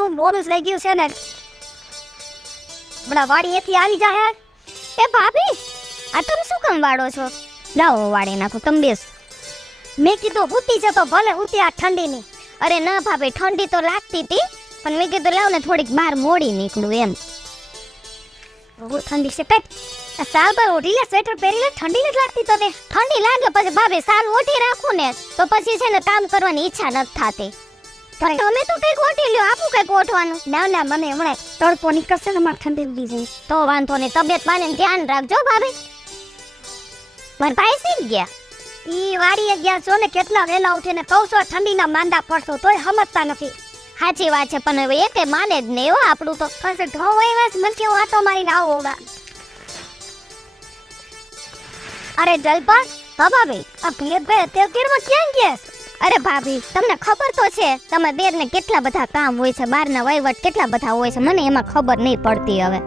એટલું મોડું થઈ ગયું છે ને બડા વાડી એથી આવી જાય એ ભાભી આ તમે શું કામ વાળો છો લાવો વાડી નાખો તમે બેસ મેં કીધું ઉતી છે તો ભલે ઉતી આ ઠંડીની અરે ના ભાભી ઠંડી તો લાગતી હતી પણ મેં કીધું લાવ ને થોડીક બહાર મોડી નીકળું એમ બહુ ઠંડી છે પેટ સાલ પર ઓઢી લે સ્વેટર પહેરી લે ઠંડી નથી લાગતી તને ઠંડી લાગે પછી ભાભી સાલ ઓઢી રાખું ને તો પછી છે ને કામ કરવાની ઈચ્છા નથી થતી તમે તો કઈક ઓઢી લ્યો આપું કઈક ઓઢવાનું ના ના મને હમણાં તડકો નીકળશે ને મારે ઠંડી ઉડી જાય તો વાંધો નહીં તબિયત પાણીનું ધ્યાન રાખજો ભાભી મારા ભાઈ સી ગયા ઈ વાડીએ ગયા છો ને કેટલા વેલા ઉઠીને કહું છો ઠંડીના માંદા પડશો તોય સમજતા નથી સાચી વાત છે પણ હવે એકે માને જ નહીં હો આપણું તો ફસે ઢોવાય મને વાતો મારીને આવો અરે જલપા હા ભાભી આ ભેદ ભાઈ અત્યારે કેરમાં ક્યાં ગયા અરે ભાભી તમને ખબર તો છે તમે બેરને કેટલા બધા કામ હોય છે બહારના વહીવટ કેટલા બધા હોય છે મને એમાં ખબર નહીં પડતી હવે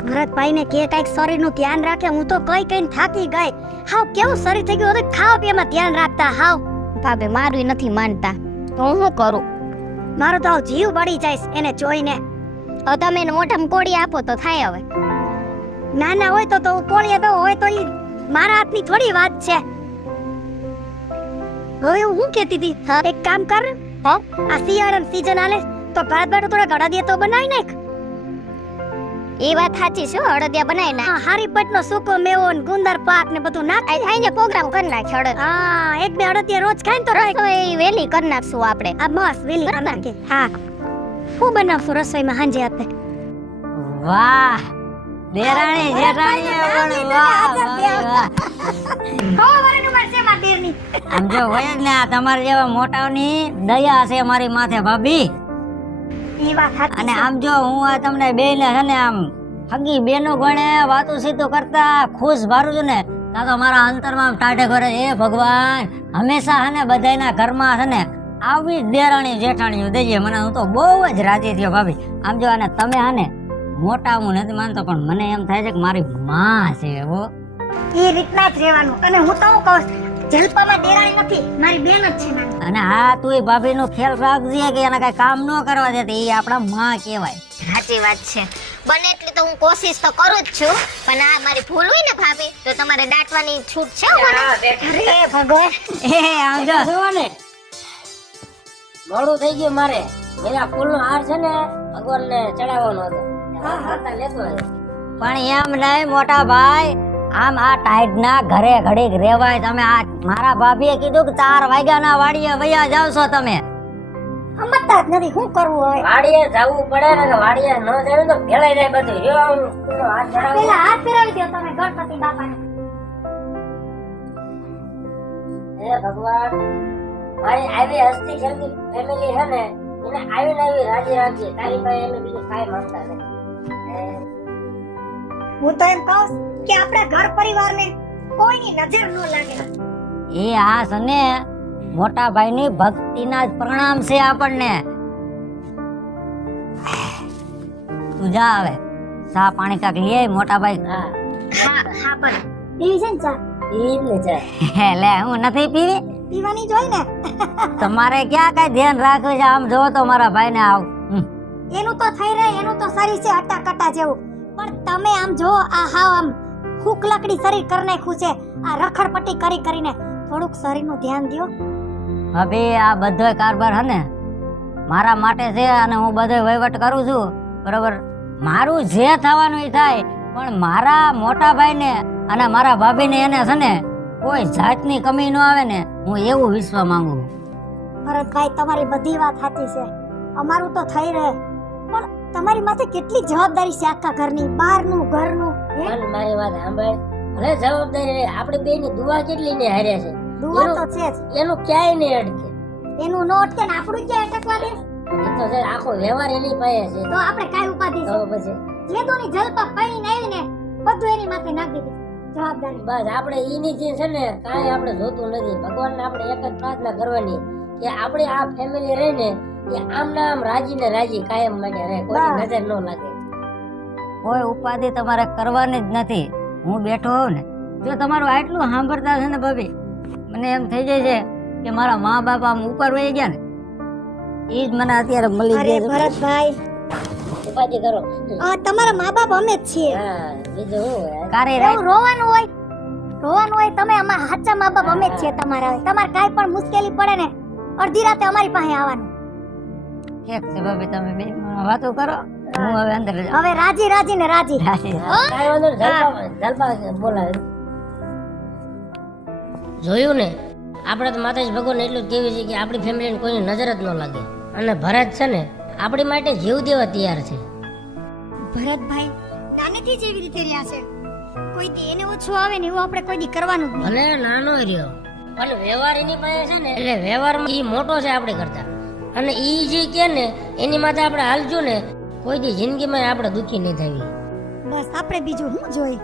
ભરતભાઈને કે કઈક શરીરનું ધ્યાન રાખે હું તો કઈ થાકી ગઈ હાવ કેવું શરીર થઈ ગયું હવે ખાવા પીવામાં ધ્યાન રાખતા હાવ ભાભી મારું નથી માનતા તો હું શું કરું મારો તો જીવ બળી જાય એને જોઈને તો તમે એને મોઢામાં કોળી આપો તો થાય હવે નાના હોય તો કોળીએ તો હોય તો ઈ મારા હાથની થોડી વાત છે હવે હું કહેતી હતી એક કામ કર આ શિયાળાની સીઝન આલે તો ભાત બાટો થોડા અડદિયા તો બનાવી નાખ એ વાત સાચી છે અડદિયા બનાવી નાખ હારી પટનો સૂકો મેવો ને ગુંદર પાક ને બધું નાખ આઈને પ્રોગ્રામ કરી નાખ હા એક બે અડદિયા રોજ ખાઈને તો એ વેલી કરી નાખશું આપણે આ બસ વેલી કરી નાખે હા હું બનાવશું રસોઈમાં હાંજે આપે વાહ દેરાણી જેઠાણી પણ વાહ આમ જો હોય ને તમારા જેવા મોટાઓની દયા છે મારી માથે ભાભી અને આમ જો હું આ તમને બેને છે ને આમ હગી બેનો ગણે વાતો સીધું કરતા ખુશ ભારું છું ને તા તો મારા અંતરમાં ટાઢે કરે એ ભગવાન હંમેશા છે ને બધાના ઘરમાં છે ને આવી જ દેરાણી જેઠાણીઓ દેજે મને હું તો બહુ જ રાજી થયો ભાભી આમ જો અને તમે હા ને મોટા હું નથી માનતો પણ મને એમ થાય છે કે મારી માં છે હો એ રીતના જ રહેવાનું અને હું તો કહું જલપામાં દેરાણી નથી મારી બેન જ છે નાની અને હા તું ભાભી નો ખ્યાલ રાખજે કે એને કઈ કામ ન કરવા દેતી એ આપણા માં કહેવાય સાચી વાત છે બને એટલી તો હું કોશિશ તો કરું જ છું પણ આ મારી ભૂલ હોય ને ભાભી તો તમારે દાટવાની છૂટ છે મને અરે ભગવાન એ આમ જો ને મોડું થઈ ગયું મારે મેરા ફૂલનો હાર છે ને ભગવાનને ચડાવવાનો હતો પણ એમ નહીં મોટા ભાઈ આમ આ ટાઈટ ના ઘરે ઘડીક રેવાય તમે આ મારા ભાભીએ કીધું કે 4 વાગ્યાના વાડીએ વયા જાવ છો તમે સમજતા જ નથી શું કરવું હવે વાડીએ જવું પડે ને વાડીએ ન જાય તો ભેળાઈ જાય બધું જો હાથ ચડાવી પેલા હાથ ફેરવી દો તમે ગણપતિ બાપાને હે ભગવાન મારી આવી હસ્તી ખેલતી ફેમિલી છે ને એને આવીને આવી રાજી રાખજે તારી પાસે એને બીજું કાંઈ માંગતા નથી હું તો એમ કહું કે આપણા ઘર પરિવારને કોઈની નજર ન લાગે એ આ સને મોટા ભાઈની ભક્તિના જ પ્રણામ છે આપણને તું જા આવે ચા પાણી કાક લઈ આય મોટા ભાઈ હા હા પણ પીવી છે ને ચા ઈ જ લે હે લે હું નથી પીવી પીવાની જોઈ ને તમારે ક્યાં કઈ ધ્યાન રાખવું છે આમ જો તો મારા ભાઈને આવ એનું તો થઈ રહે એનું તો શરીર છે હટા કટા જેવું પણ તમે આમ જો આ હાવ આમ ફૂક લકડી શરીર કરી નાખ્યું છે આ રખડપટ્ટી કરીને થોડુંક શરીરનું ધ્યાન દ્યો હવે આ બધો કારભાર હે ને મારા માટે છે અને હું બધો વહીવટ કરું છું બરોબર મારું જે થવાનું એ થાય પણ મારા મોટા ભાઈને અને મારા ભાભીને એને છે ને કોઈ જાતની કમી ન આવે ને હું એવું વિશ્વ માંગુ ભરતભાઈ તમારી બધી વાત સાચી છે અમારું તો થઈ રહે પણ તમારી માથે કેટલી જવાબદારી છે આખા ઘરની બહારનું ઘરનું પણ મારી વાત સાંભળ ભલે જવાબદારી આપણી બેની દુઆ કેટલી ને હારે છે દુઆ તો છે જ એનું ક્યાંય નહીં અડકે એનું નો અટકે ને આપણું ક્યાં અટકવા દે એ તો છે આખો વ્યવહાર એની પાસે છે તો આપણે કાઈ ઉપાધિ તો છે પછી જે દોની જલપા પડીને આવીને બધું એની માથે નાખી દીધું જવાબદારી બસ આપણે ઈની જે છે ને કાંઈ આપણે જોતું નથી ભગવાનને આપણે એક જ પ્રાર્થના કરવાની કે આપણે આ ફેમિલી રહે ને એ આમ ના આમ રાજી ને રાજી કાયમ માટે રહે કોઈ નજર ન લાગે કોઈ ઉપાધિ તમારે કરવાની જ નથી હું બેઠો હોઉં ને જો તમારું આટલું સાંભળતા છે ને ભાભી મને એમ થઈ જાય છે કે મારા મા બાપ આમ ઉપર વહી ગયા ને ઈ જ મને અત્યારે મળી અરે ગયા ભરતભાઈ ઉપાધિ કરો. તમારા મા બાપ અમે જ છીએ હા બીજું શું હોય? કારે એવું રોવાનું હોય તમે અમારા સાચા મા બાપ અમે જ છીએ તમારા તમારે કાંઈ પણ મુશ્કેલી પડે ને અડધી રાતે અમારી પાસે આવવાનું ઠીક છે ભાભી, તમે બે વાતો કરો, હું હવે અંદર જાઉં. હવે રાજી ને રાજી કાંઈ વાંધો નહીં, જલપા બોલાવે. જોયું ને, આપણે તો માતાજી ભગવાન એટલું જ કહેવું છે કે આપણી ફેમિલીને કોઈની નજર જ ન લાગે. અને ભરત છે ને આપણી માટે જીવ દેવા તૈયાર છે. ભરતભાઈ નાનેથી જ એવી રીતે રહ્યા છે કોઈ દી એને ઓછું આવે ને એવું આપણે કોઈ દી કરવાનું જ નહીં ભલે નાનો રહ્યો પણ વ્યવહાર એની પાસે છે ને એટલે વ્યવહારમાં ઈ મોટો છે આપણે કરતા. અને ઈ જે કે ને એની માથે આપણે હાલજો ને કોઈ દી જિંદગીમાં આપણે દુઃખી નહીં થવી. બસ આપણે બીજું શું જોઈ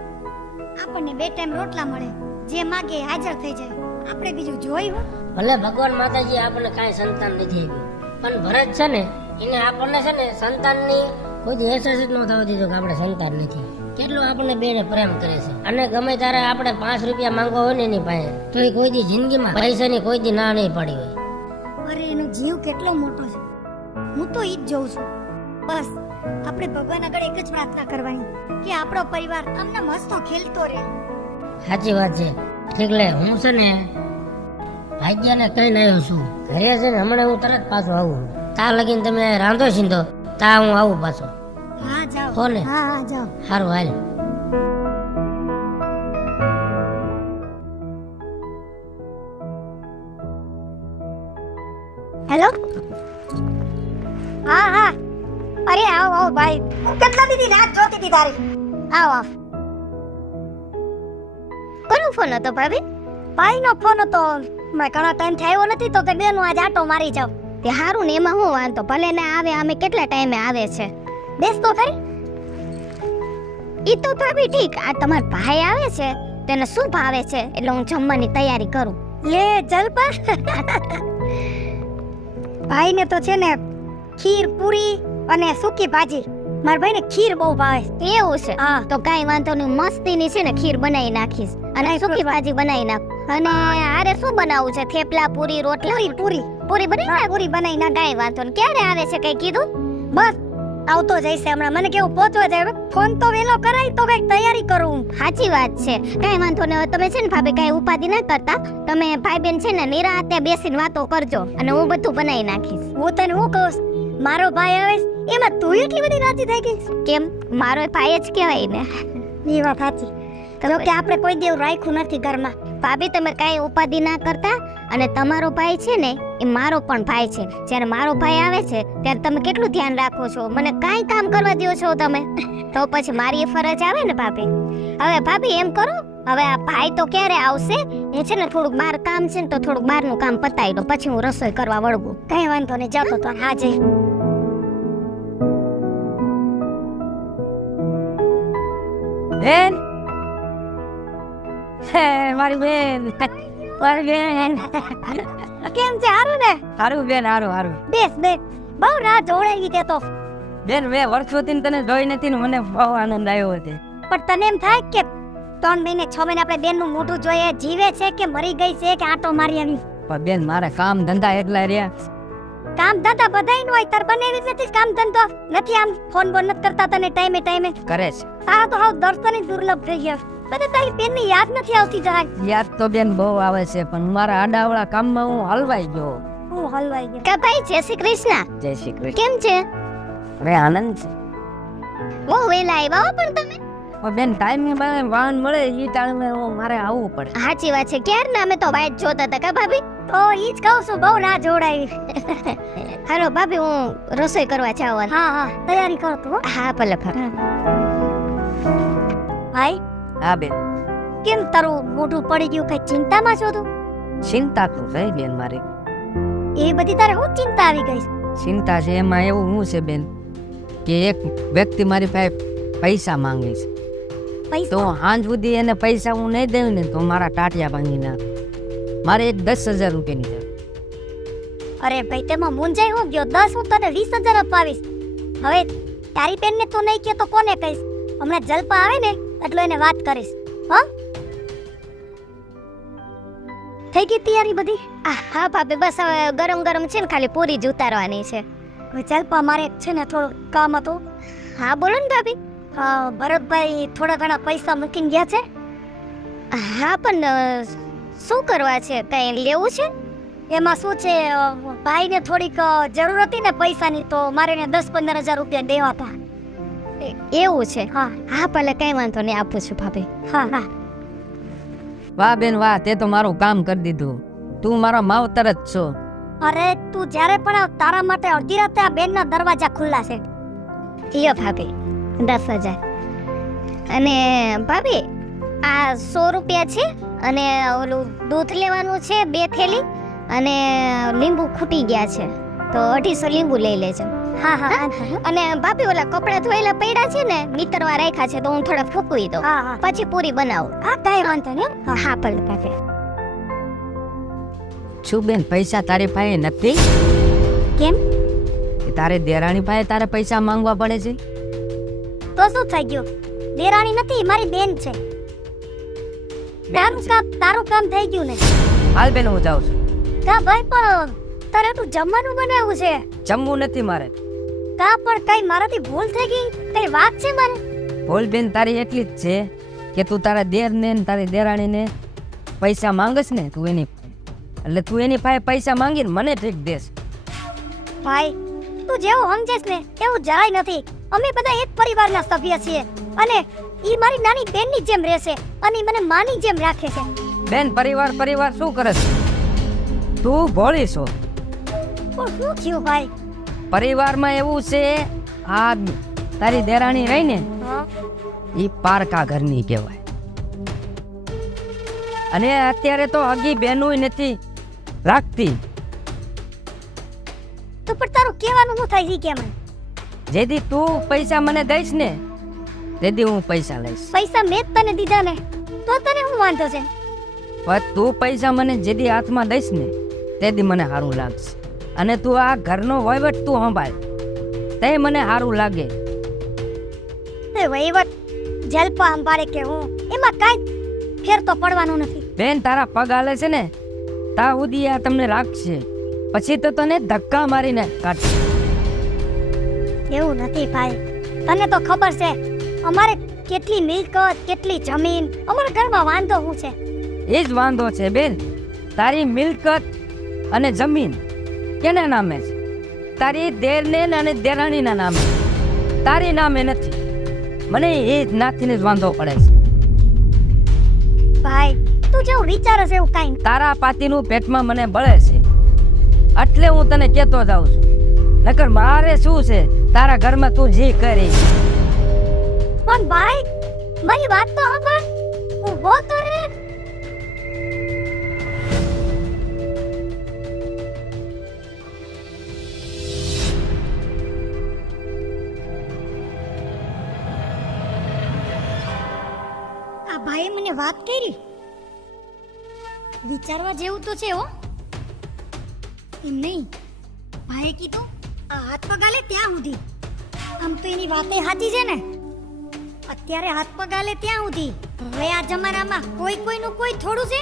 આપણને બે ટાઈમ રોટલા મળે જે માગે એ હાજર થઈ જાય આપણે બીજું જોઈ હો ભલે ભગવાન માતાજી આપણને કાંઈ સંતાન નથી આપ્યું પણ ભરત છે ને એને આપણને છે ને સંતાનની કોઈ દી અહેસાસ જ ન થવા દીધો કે આપણે સંતાન નથી. કેટલું આપણને બેને પ્રેમ કરે છે. અને ગમે ત્યારે આપણે 5 રૂપિયા માંગવા હોય ને એની પાસે તો એ કોઈ દી જિંદગીમાં પૈસાની કોઈ દી ના નહીં પાડી હોય. અરે એનો જીવ કેટલો મોટો છે હું તો ઈ જ જોઉં છું. બસ આપણે ભગવાન આગળ એક જ પ્રાર્થના કરવાની કે આપણો પરિવાર આમને મસ્ત ખેલતો રહે. સાચી વાત છે. ઠીક લે, હું છે ને ભાગ્યાને કહીને આવ્યો છું ઘરે છે ને હમણાં હું તરત પાછો આવું. તા લગીને તમે રાંધો છીંધો તા હું આવું પાછો. હા જાઓ હો ને? હા જાઓ સારું હાલ. હેલો હા અરે આવો ભાઈ કેટલા દીધી રાત જોતી હતી તારી આવો કોનો ફોન હતો ભાભી ભાઈનો ફોન હતો મેં ઘણા ટાઈમ થી આવ્યો નથી તો તે બેનો આજ આટો મારી જાવ તે હારું ને એમાં હું વાંધો ભલે ને આવે અમે કેટલા ટાઈમે આવે છે બેસ તો ખરી ઈ તો ભાભી ઠીક આ તમાર ભાઈ આવે છે તેને શું ભાવે છે એટલે હું જમવાની તૈયારી કરું લે જલપા ભાઈને તો છે ને ખીર પૂરી અને સૂકી ભાજી મારા ભાઈને ખીર બહુ ભાવે એવું છે હા તો કાઈ વાંધો નહીં મસ્તીની છે ને ખીર બનાવી નાખીશ અને સૂકી ભાજી બનાવી નાખ અને આરે શું બનાવવું છે થેપલા પૂરી રોટલા પૂરી બનાવી ના કાઈ વાંધો નહીં ક્યારે આવે છે કઈ કીધું બસ આવતો જઈશે હમણાં મને કેવું પહોંચવા જાય ફોન તો વેલો કરાય તો કઈક તૈયારી કરું સાચી વાત છે કાઈ વાંધો નહીં હવે તમે છે ને ભાભી કઈ ઉપાધિ ના કરતા તમે ભાઈ બેન છે ને નિરાંતે બેસીને વાતો કરજો અને હું બધું બનાવી નાખીશ હું તને હું કહું મારો ભાઈ આવે એમાં તું એટલી બધી રાજી થઈ ગઈ કેમ મારો ભાઈ જ કહેવાય ને એ વાત સાચી તો કે આપણે કોઈ દેવ રાખ્યું નથી ઘરમાં ભાભી તમે કાંઈ ઉપાધિ ના કરતા અને તમારો ભાઈ છે ને એ મારો પણ ભાઈ છે જ્યારે મારો ભાઈ આવે છે ત્યારે તમે કેટલું ધ્યાન રાખો છો મને કાંઈ કામ કરવા દો છો તમે તો પછી મારી એ ફરજ આવે ને ભાભી હવે ભાભી એમ કરો હવે આ ભાઈ તો ક્યારે આવશે હું છે ને થોડુંક માર કામ છે ને તો થોડુંક બહારનું કામ પતાવી દો પછી હું રસોઈ કરવા વળગું કઈ વાંધો નહીં જાતો તો હા જઈ બેન હે મારી બેન કેમ છે હારું ને હારું બેન, હારું બેસ બેસ બહુ રાહ જોડાઈ તે તો બેન. મેં વર્ષોથી તને જોઈ નથી ને મને બહુ આનંદ આવ્યો હતો. પણ તને એમ થાય કે 3 મહિને 6 મહિને આપણે બેન નું મોઢું જોઈએ જીવે છે કે મરી ગઈ છે કે આટો મારી આવી પણ બેન મારે કામ ધંધા એટલા રહ્યા. કામ ધંધા બધાય નો હોય તર બને એવી નથી કામ ધંધો નથી આમ ફોન બોન નથી કરતા તને ટાઈમે કરે છે. આ તો હાવ દર્શન દુર્લભ થઈ ગયા મને તારી બેન ની યાદ નથી આવતી જરાક યાદ તો બેન બહુ આવે છે પણ મારા આડાવડા કામમાં હું હલવાઈ ગયો. હું હલવાઈ ગયો કે ભાઈ જય શ્રી કૃષ્ણ. જય શ્રી કૃષ્ણ. કેમ છે અરે આનંદ છે. બહુ વેલા આવ્યા હો પણ તમે પણ બેન ટાઈમે વાહન મળે એ ટાઈમે મારે આવવું પડે. સાચી વાત છે ક્યાર ના અમે તો વાઈટ જોતા હતા કા ભાભી તો ઈ જ કહું છું બહુ ના જોડાવી હાલો ભાભી હું રસોઈ કરવા જાવ હા તૈયારી કરો તું હા ભલે ભાઈ હા બેન. કેમ તારું મોઢું પડી ગયું કઈ ચિંતામાં છો તું ચિંતા તો થઈ બેન મારી. એ બધી તારે હું ચિંતા આવી ગઈ ચિંતા છે એમાં એવું શું છે બેન કે એક વ્યક્તિ મારી પાસે પૈસા માંગે છે પૈસા તો હાંજ સુધી એને પૈસા હું નહીં દઉં ને તો મારા ટાટિયા ભાંગી નાખ. મારે એક 10,000 રૂપિયાની જરૂર. અરે ભાઈ તેમાં મુંજાઈ હું ગયો 10 હું તને 20,000 અપાવીશ હવે તારી બેન ને તું નહીં કે તો કોને કહીશ હમણાં જલપા આવે ને એટલે એને વાત કરીશ હા થઈ ગઈ તૈયારી બધી? હા ભાભી, બસ હવે ગરમ ગરમ છે ને ખાલી પૂરી જ ઉતારવાની છે. હવે ચાલ પા, મારે એક છે ને થોડું કામ હતું. હા બોલો ને ભાભી. ભરતભાઈ થોડા ઘણા પૈસા મૂકીને ગયા છે. હા પણ શું કરવા છે? કઈ લેવું છે? એમાં શું છે, ભાઈને થોડીક જરૂર હતી ને પૈસાની, તો મારે એને 10-15 હજાર રૂપિયા દેવા હતા. એવું છે? હા હા, ભલે કઈ વાંધો નહીં, આપું છું ભાભી. હા હા. વાહ બેન વાહ, તે તો મારું કામ કરી દીધું. તું મારા માવતર જ છો. અરે તું જ્યારે પણ આવ, તારા માટે અડધી રાતે આ બેનના દરવાજા ખુલ્લા છે. લ્યો ભાભી 10,000. અને ભાભી આ 100 રૂપિયા છે, અને ઓલું દૂધ લેવાનું છે 2 થેલી, અને લીંબુ ખૂટી ગયા છે તો 250 લીંબુ લઈ લેજો. હા હા. અને ભાભી ઓલા કપડા ધોયેલા પડ્યા છે ને, નીતરવા રાખ્યા છે, તો હું થોડા ફૂકવી દઉં, પછી પૂરી બનાવું. હા કઈ વાંધો નહીં. હા ભલે ભાભી. શું બેન, પૈસા તારી પાસે નથી? કેમ? કે તારે દેરાણી પાસે તારે પૈસા માંગવા પડે છે? તો શું થઈ ગયું? દેરાણી નથી, મારી બેન છે. તારું કામ થઈ ગયું ને? હાલ બેન, હું જાઉં છું. કા ભાઈ, પણ તારે તું જમવાનું બનાવ્યું છે? જમવું નથી મારે. કા પણ કઈ મારાથી ભૂલ થઈ ગઈ? કઈ વાત છે મને? ભૂલ બેન તારી એટલી જ છે કે તું તારા દેરને ને તારી દેરાણીને પૈસા માંગસ ને, તું એની એટલે તું એની પાસે પૈસા માંગીને મને ઠીક દેશ. ભાઈ તું જેવું સમજેશ ને એવું જરાય નથી. અમે બધા એક પરિવારના સભ્ય છીએ, અને ઈ મારી નાની બેનની જેમ રહેશે, અને મને માની જેમ રાખે છે. બેન, પરિવાર શું કરે છે? તું ભોળી છો. પણ શું થયું ભાઈ? પરિવારમાં એવું છે, આ તારી દેરાણી રહી ને, ઈ પારકા ઘરની કહેવાય. અને અત્યારે તો હગી બેનું નથી રાખતી. તો પણ તારું કહેવાનું શું થાય છે? કેમ? જેથી તું પૈસા મને દઈશ ને, તેથી હું પૈસા લઈશ. પૈસા મેં જ તને દીધા ને, તો તને શું વાંધો છે? પણ તું પૈસા મને જેથી હાથમાં દઈશ ને, તેથી મને સારું લાગશે. અને તું આ ઘરનો વહીવટ તું સંભાળ, તે મને સારું લાગે. તે વહીવટ જલપા અંબારે કે હું, એમાં કાંઈ ફેર તો પડવાનું નથી. બેન, તારા પગ હાલે છે ને, તા સુધી આ તમને રાખશે, પછી તો તને ધક્કા મારીને કાઢશે. એવું નથી ભાઈ, તને તો ખબર છે અમારે કેટલી મિલકત, કેટલી જમીન, અમારા ઘરમાં વાંધો શું છે? એ જ વાંધો છે બેન. તારી મિલકત અને જમીન કેના નામે છે? તારી દેરને અને દેરાણીના નામે, તારી નામે નથી. મને એ જ નાથીને જ વાંધો પડે છે. ભાઈ તું જેવું વિચારે છે એવું કાંઈ. તારા પાતીનું પેટમાં મને બળે છે, એટલે હું તને કહેતો જાઉં છું. નકર મારે શું છે, તારા ઘરમાં તું જે કરી. પણ ભાઈ મારી વાત તો સાંભળ, ઊભો તો રે. આ ભાઈએ મને વાત કરી, વિચારવા જેવું તો છે હો. એમ નહીં, ભાઈએ કીધું આ હાથ પગાલે ત્યાં સુધી. આમ તો એની વાતે સાચી છે ને. અત્યારે હાથ પગાલે ત્યાં સુધી. હવે આ જમાનામાં કોઈનું કોઈ થોડું છે.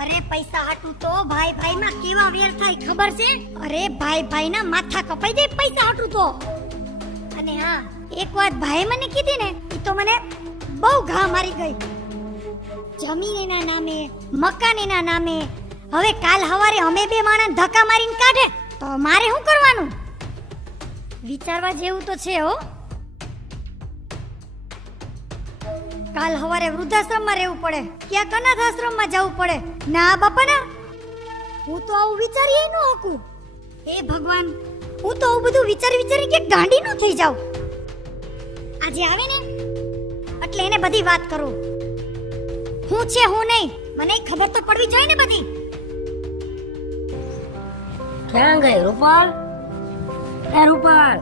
અરે પૈસા હાટું તો ભાઈ ભાઈમાં કેવા વેર થાય ખબર છે? અરે ભાઈ ભાઈના માથા કપાઈ જાય પૈસા હાટું તો. અને હા, એક વાત ભાઈ મને કીધી ને, ઈ તો મને બહુ ઘા મારી ગઈ. જમીન એના નામે, મકાન એના નામે. હવે કાલ હવારે અમે બે માણસ ધક્કા મારીને કાઢે તો મારે શું કરવાનું? વિચારવા જેવું તો છે હો. કાલ હવારે વૃદ્ધાશ્રમમાં રહેવું પડે, ક્યાંક અનાથ આશ્રમમાં જવું પડે. ના બાપા ના, હું તો આવું વિચારી ન શકું. હે ભગવાન, હું તો આવું બધું વિચારી કે ગાંડી ન થઈ જાઉં. આજે આવે ને એટલે એને બધી વાત કરું, હું છે હું નહીં, મને ખબર તો પડવી જોઈએ ને બધી. ક્યાં ગઈ રૂપાલ? એ રૂપાલ,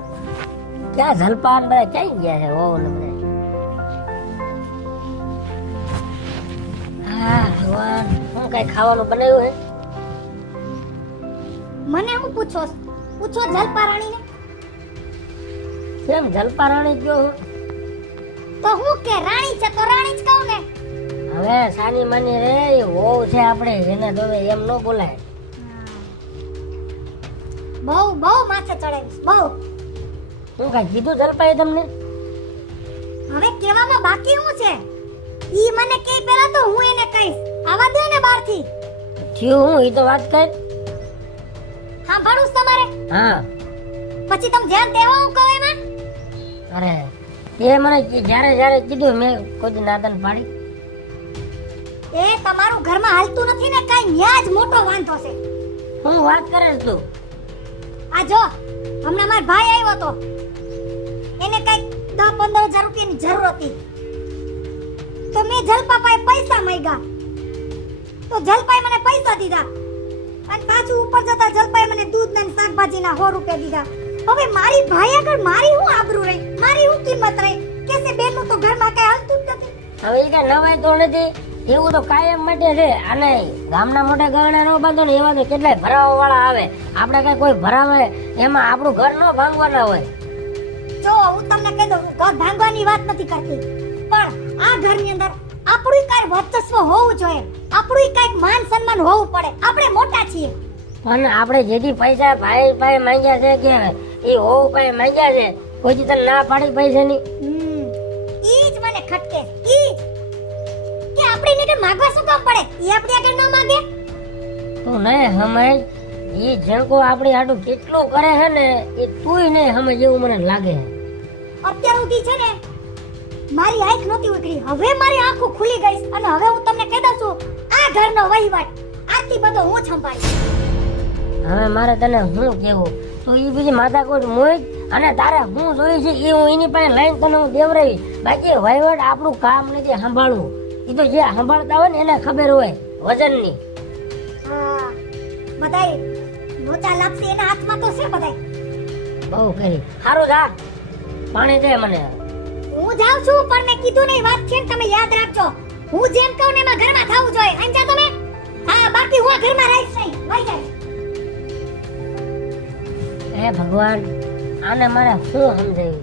ક્યાં જલપાન બધા ક્યાં ગયા છે? ઓ ને બધા. હા ભગવાન, હું કઈ ખાવાનું બનાવ્યું હે? મને હું પૂછો જલપા રાણીને. કેમ જલપા રાણી ગયો હું? તો હું કે રાણી છે તો રાણી જ કહું ને. હવે સાની માની રે એ હોવ છે આપણે એને તો હવે એમ ન બોલાય. બહુ બહુ માથે ચડાવીશ બહુ. હું કાંઈ કીધું જલપાએ તમને? હવે કહેવામાં બાકી શું છે? ઈ મને કે પહેલા તો હું એને કહીશ. આવા દે ને બહારથી. થયું હું એ તો વાત કર. સાંભળું છે તમારે? હા. પછી તમે જેમ તેવા હું કહું એમાં. અરે એ મને જ્યારે કીધું મેં કોઈ નાતન પાડી. એ તમારું ઘરમાં હાલતું નથી ને કઈ ન્યા જ મોટો વાંધો છે. હું વાત કરે છે તું? આ જો હમણાં મારો ભાઈ આવ્યો તો એને કઈ 10-15 હજાર રૂપિયાની જરૂર હતી તો મેં જલપા પાસે પૈસા માંગ્યા તો જલપાએ મને પૈસા દીધા અને પાછું ઉપર જતા જલપાએ મને દૂધ ને શાકભાજીના 100 રૂપિયા દીધા. હવે મારી ભાઈ આગળ મારી હું આબરૂ રહી, મારી હું કિંમત રહી કે છે બેનનું તો ઘરમાં કઈ હાલતું જ નથી. હવે એ કઈ નવાય તો નથી, એવું તો કાયમ માટે છે. અને ગામના મોટા ગામડા નો બાંધો ને એવા તો કેટલાય ભરાવા વાળા આવે. આપણે કઈ કોઈ ભરાવે એમાં આપણું ઘર નો ભાંગવાના હોય. જો હું તમને કહી દઉં ઘર ભાંગવાની વાત નથી કરતી, પણ આ ઘરની અંદર આપણું કઈ વર્ચસ્વ હોવું જોઈએ, આપણું કઈક માન સન્માન હોવું પડે. આપણે મોટા છીએ. પણ આપણે જેથી પૈસા ભાઈ પાસે માંગ્યા છે કે એ હોવ પાસે માંગ્યા છે, કોઈ તને ના પાડી પૈસાની? ઈ જ મને ખટકે. ઈ કે આપણે નીકળ માંગવા શું કામ પડે? ઈ આપણી આગળ ન માંગે તું નહીં સમજ. એ જણકો આપણી હાટું કેટલું કરે છે ને એ તુંય નહીં સમજ એવું મને લાગે. અત્યાર સુધી છે ને મારી આંખ નહોતી ઉઘડી, હવે મારી આંખો ખુલી ગઈ અને હવે હું તમને કહી દઉં છું આ ઘરનો વહીવટ આથી બધો હું સંભાળીશ. હવે મારે તને શું કેવું, તું એ બીજી માથાકૂટ મોય અને તારે હું જોઈ છે એ હું એની પાસે લઈને તને હું દેવરાવી. બાકી વહીવટ આપણું કામ નથી સંભાળવું. એ તો જે સંભાળતા હોય ને એને ખબર હોય વજનની. હા બધાય લોચા લાપસી એના હાથમાં તો છે બધાય. બહુ કરી સારું જા પાણી દે મને. હું જાઉં છું પણ મેં કીધું નહીં વાત છે ને તમે યાદ રાખજો. હું જેમ કહું ને એમાં ઘરમાં થવું જોઈએ. સમજ્યા તમે? હા બાકી હું આ ઘરમાં રહીશ નહીં. વહી જાય. હે ભગવાન, આને મારે શું સમજાયું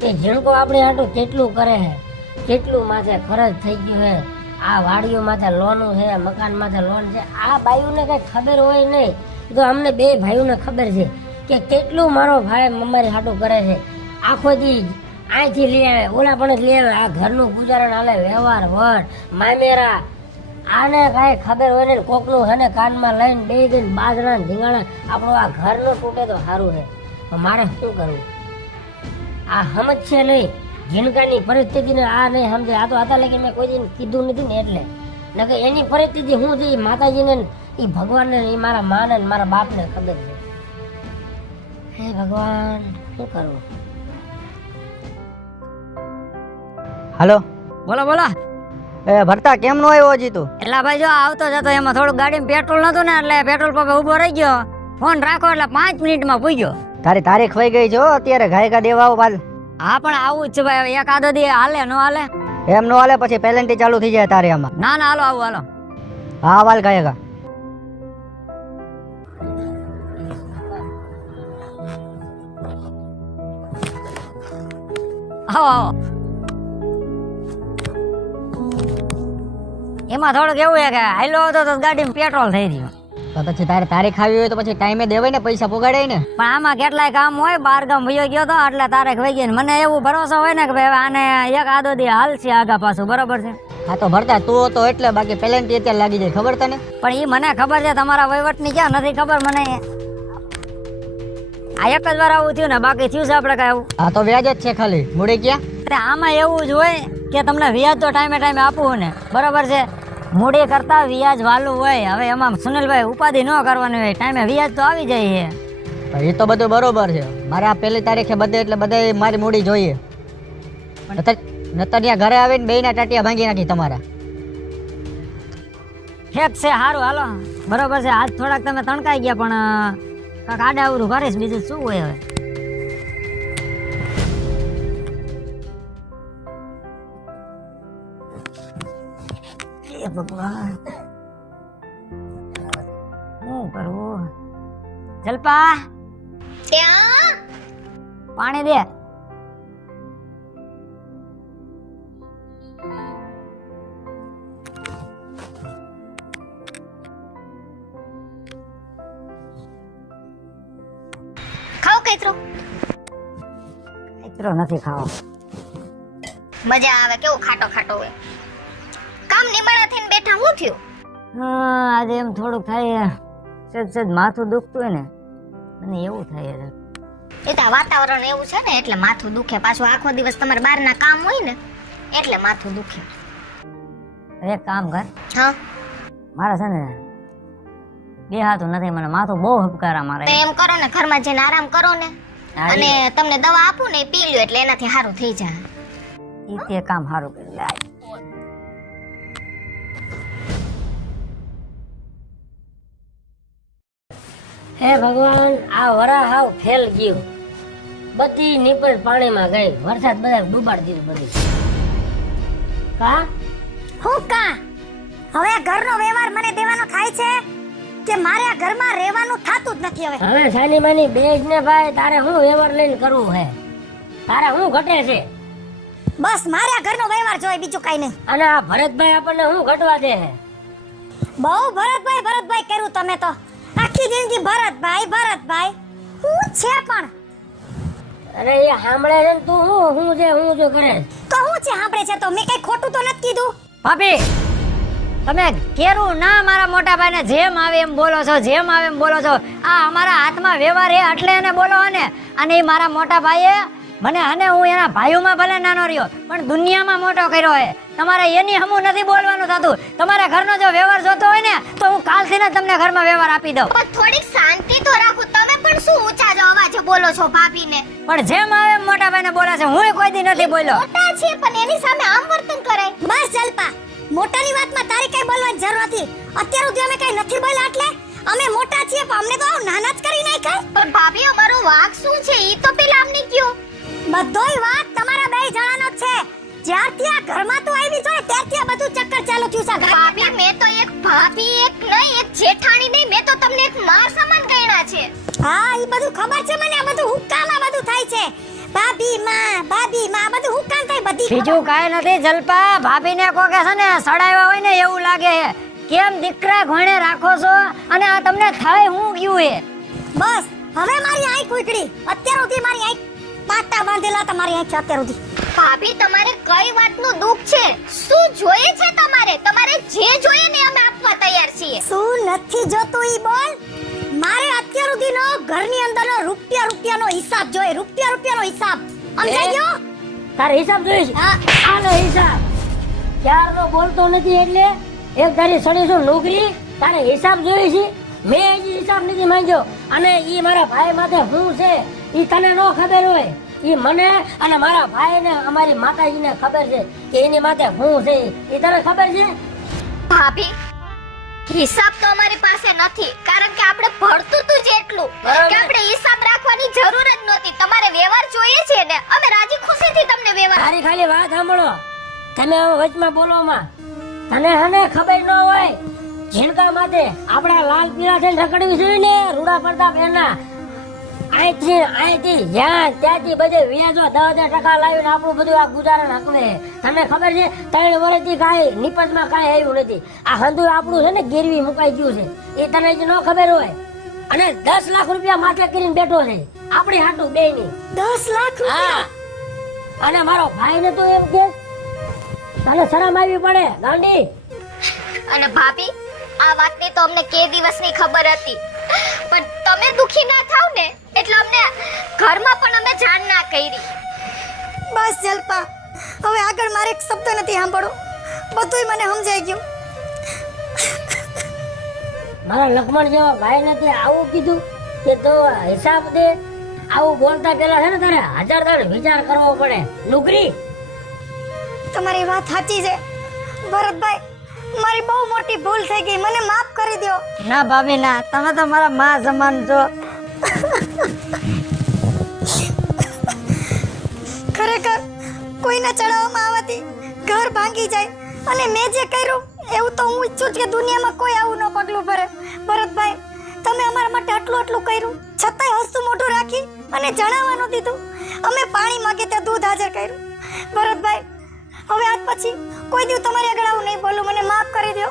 કે જીણકો આપણે હાટું કેટલું કરે છે, કેટલું માથે ખર્ચ થઈ ગયું છે. આ વાડીઓ માથે લોનું છે, મકાન માથે લોન છે. આ બાયુને કઈ ખબર હોય નહીં, તો અમને બે ભાઈઓને ખબર છે કે કેટલું મારો ભાઈ અમારી હાટું કરે છે. આખો દી અહીંથી લઈ આવે, ઓલા પણ જ લઈ આવે. આ ઘરનું ગુજારણ હાલે, વ્યવહાર વર મામેરા, આને કાંઈ ખબર હોય ને કોકનું હે ને કાનમાં લઈને બે દિન બાજરા ધીંગાણા આપણું આ ઘરનું તૂટે તો સારું છે. મારે શું કરવું? આ સમજ છે નહીં જીણકાની પરિસ્થિતિને. આ નહીં સમજે. આ તો હતા લગી મેં કોઈ દિન કીધું નથી ને એટલે નકર એની પરિસ્થિતિ શું છે એ માતાજીને એ ભગવાનને એ મારા માને ને મારા બાપને ખબર છે. હે ભગવાન, શું કરવું? હાલો બોલો બોલો. એ ભરતા કેમ નો આવ્યો હજી તું? એટલે ભાઈ જો આવતો જતો એમાં થોડું ગાડીમાં પેટ્રોલ નતું ને એટલે પેટ્રોલ પંપે ઉભો રહી ગયો. ફોન રાખો એટલે 5 મિનિટમાં પૂગ્યો. તારી તારીખ વહી ગઈ છો અત્યારે ગાયકા દેવા આવો પાછું. હા પણ આવું જ છે ભાઈ. એક આદો દી હાલે નો હાલે? એમ નો હાલે, પછી પેલેન્ટી ચાલુ થઈ જાય તારે આમાં. ના ના હાલો આવું હાલો. હા વાલ ગાયકા. આવો આવો. એમાં થોડુંક એવું છે કે હાલો હતો તો ગાડીમાં પેટ્રોલ થઈ ગયું. તો પછી તારે તારીખ આવી હોય તો પછી ટાઈમે દેવાય ને, પૈસા પોગાડાય ને. પણ આમાં કેટલાય કામ હોય, બાર ગામ વયો ગયો તો એટલે તારીખ વહી ગઈ ને. મને એવું ભરોસો હોય ને કે ભાઈ આને એક આદો દી હાલશે આગા પાછું, બરોબર છે. હા તો ભરતા તું હતો એટલે, બાકી પેલેન્ટી અત્યારે લાગી જાય, ખબર તને? પણ એ મને ખબર છે, તમારા વહીવટની ક્યાં નથી ખબર મને. આ એક જ વાર આવું થયું ને, બાકી થયું છે આપણે કાંઈ આવું? હા તો વ્યાજ જ છે ખાલી, મૂડી ક્યાં? અરે આમાં એવું જ હોય કે તમને વ્યાજ તો ટાઈમે ટાઈમે આપવું ને, બરોબર છે. મૂડી કરતા વ્યાજ વાલું હોય. હવે એમાં સુનિલભાઈ ઉપાધિ ન કરવાની હોય, ટાઈમે વ્યાજ તો આવી જાય છે. એ તો બધું બરોબર છે. મારે આ 1 તારીખે બધે એટલે બધા મારી મૂડી જોઈએ. નતર ત્યાં ઘરે આવીને બેયના ટાટિયા ભાંગી નાખી તમારા. ઠેક છે, સારું હાલો, બરોબર છે. આજ થોડાક તમે તણકાઈ ગયા પણ કાંક આડા અવરું કરીશ, બીજું શું હોય હવે. હે ભગવાન, શું કરવું? જલપા ક્યાં? પાણી દે. ખાવ કઈતરો કચરો નથી ખાવો. મજા આવે કેવું ખાટો ખાટો હોય કામ નિમાણા થઈને બેઠા હું થયું હા, આજે એમ થોડુંક થાય સજ માથું દુખતું હોય ને મને એવું થાય છે. એ તો આ વાતાવરણ એવું છે ને એટલે માથું દુખે પાછું આખો દિવસ તમારે બહારના કામ હોય ને એટલે માથું દુખે એક કામ કર, હા મારે છે ને બેહાતું નથી, મને માથું બહુ હબકારા મારે. તો એમ કરો ને ઘરમાં જઈને આરામ કરો ને હા, અને તમને દવા આપું ને એ પી લ્યો એટલે એનાથી સારું થઈ જાય ઈ તે કામ સારું કરી લે. હે ભગવાન, આ વરા હાવ ફેલ ગયું. બધી નીપજ પાણીમાં ગઈ. વરસાદ બધા ડૂબાડી દીધું બધી. કા હું કા હવે આ ઘરનો વ્યવહાર મને દેવાનો થાય છે કે મારે આ ઘરમાં રહેવાનું થાતું જ નથી હવે હવે સાની માની બેજ ને ભાઈ, તારે હું વ્યવહાર લઈને કરવું હે? તારે હું ઘટે છે? બસ મારે આ ઘરનો વ્યવહાર જોઈએ બીજું કઈ નહીં અને આ ભરતભાઈ આપણને હું ઘટવા દે હે? બહુ ભરતભાઈ કર્યું તમે તો આખી જિંદગી ભરતભાઈ હું છે પણ અરે એ સાંભળે છે ને તું હું જો કરે છે? તો હું છે સાંભળે છે તો મેં કઈ ખોટું તો નથી કીધું ભાભી, તમે કેરું ના મારા મોટા ભાઈને જેમ આવે એમ બોલો છો, જેમ આવે એમ બોલો છો. આ અમારા હાથમાં વ્યવહાર એ એટલે એને બોલો ને. અને એ મારા મોટા ભાઈએ મને અને હું એના ભાઈઓમાં ભલે નાનો રહ્યો પણ દુનિયામાં મોટો કર્યો હે. તમારે એની હમું નથી બોલવાનું થતું. તમારે ઘરનો જો વ્યવહાર જોતો હોય ને તો હું કાલથી ને તમને ઘરમાં વ્યવહાર આપી દઉં. પણ થોડીક શાંતિ તો રાખો તમે પણ શું ઊંચા જો અવાજે બોલો છો ભાભીને પણ જેમ આવે એમ મોટા ભાઈને બોલે છે, હું કોઈ દી નથી બોલ્યો. મોટા છે પણ એની સામે આમ વર્તન કરાય બસ જલપા મોટાની વાતમાં તારી કઈ બોલવાની જરૂર નથી. અત્યાર સુધી અમે કઈ નથી બોલ્યા એટલે અમે મોટા છીએ પણ અમને તો આવ નાના જ કરી નાખ્યા. પણ ભાભી અમારો વાક શું છે ઈ તો પેલા અમને કયો. બધોય વાત તમારા બે જણાનો જ છે. જ્યારથી આ ઘરમાં તું આવી છો ને ત્યારથી આ બધું ચક્કર ચાલુ થયું છે. ભાભી મેં તો એક ભાભી એક નહીં એક જેઠાણી નહીં મેં તો તમને એક માર સમાન ગણ્યા છે. હા ઈ બધું ખબર છે મને. આ બધું હુક્કામાં બધું થાય છે. ભાભી માં આ બધું હુક્કામ થાય બધી. બીજું કાંઈ નથી જલપા. ભાભીને કોકે છે ને સડાવ્યા હોય ને એવું લાગે છે. કેમ દીકરા ઘોણે રાખો છો અને આ તમને થાય હું ગયું હે? બસ હવે મારી આંખ ઉકળી. અત્યાર સુધી મારી આંખ પાટા બાંધેલા તમારી આંખ અત્યાર સુધી. ભાભી તમારે કઈ વાતનું દુઃખ છે? શું જોઈએ છે તમારે? તમારે જે જોઈએ ને અમે આપવા તૈયાર છીએ. શું નથી જોતું ઈ બોલ. મારે અત્યાર સુધીનો ઘરની અંદરનો રૂપિયાનો હિસાબ જોઈએ. રૂપિયાનો હિસાબ સમજાઈ ગયો? તારે હિસાબ જોઈએ છે? હા. આનો હિસાબ ક્યારનો બોલતો નથી એટલે એક તારી સડીશું નોકરી તારે હિસાબ જોઈએ છે? મેં હજી હિસાબ નથી માંગ્યો. અને ઈ મારા ભાઈ માથે હું છે ઈ તને નો ખબર હોય. ઈ મને અને મારા ભાઈ ને અમારી માતાજીને ખબર છે કે એની માથે હું છે. ઈ તને ખબર છે? ભાભી હિસાબ તો અમારી પાસે નથી કારણ કે આપણે ભણતું તું જેટલું કે આપણે હિસાબ રાખવાની જરૂર જ નહોતી. તમારે વ્યવહાર જોઈએ છે ને અમે રાજી ખુશીથી તમને વ્યવહાર. તારી ખાલી વાત સાંભળો. તમે હવે વચમાં બોલોમાં. તને હને ખબર ન હોય ઝીણકા માથે આપણા લાલ પીળા થઈને રખડવી જોઈએ ને રૂડા પડતા પહેરના. અહીંથી જ્યાં ત્યાંથી બધે વ્યાજો 10,000 લાવીને આપણું બધું આ ગુજારણ હકવે. તને ખબર છે 3 વર્ષથી કાંઈ નિપજમાં કાંઈ આવ્યું નથી. આ હંધુ આપણું છે ને ગીરવી મુકાઈ ગયું છે એ તને જ ન ખબર હોય. અને 10 લાખ રૂપિયા માથે કરીને બેઠો છે આપણી હાટું બેયની. 10 લાખ રૂપિયા? હા. અને મારો ભાઈ ને તો એમ કે તને શરમ આવી પડે ગાંડી. અને ભાભી આ વાતની તો અમને કે દિવસની ખબર હતી પણ તમે દુખી ના થાવ ને એટલે અમને ઘરમાં પણ અમે જાણ ના કરી. બસ જલપા હવે આગળ મારે એક શબ્દ નથી સાંભળો. બધુંય મને સમજાઈ ગયું. મારા લક્ષ્મણ જેવા ભાઈ ને તે આવું કીધું કે તો હિસાબ દે. આવું બોલતા પેલા છે ને તારે 1000 દાડ વિચાર કરવો પડે. નુકરી તમારી વાત સાચી છે ભરતભાઈ. મારી બહુ મોટી ભૂલ થઈ ગઈ. મને માફ કરી દો. ના ભાભી ના, તમે તો મારા માં સમાન છો. ખરેખર કોઈના ચડાવવામાં આવવાથી ઘર ભાંગી જાય અને મેં જે કર્યું એવું તો હું ઈચ્છું છું કે દુનિયામાં કોઈ આવું ન પગલું ભરે. ભરતભાઈ તમે અમારા માટે આટલું કર્યું છતાંય હસતું મોઢું રાખી અને જણાવવાનું દીધું. અમે પાણી માંગે ત્યાં દૂધ હાજર કર્યું. ભરતભાઈ હવે આજ પછી કોઈ દિવસ તમારી આગળ આવું નહીં બોલું. મને માફ કરી દો.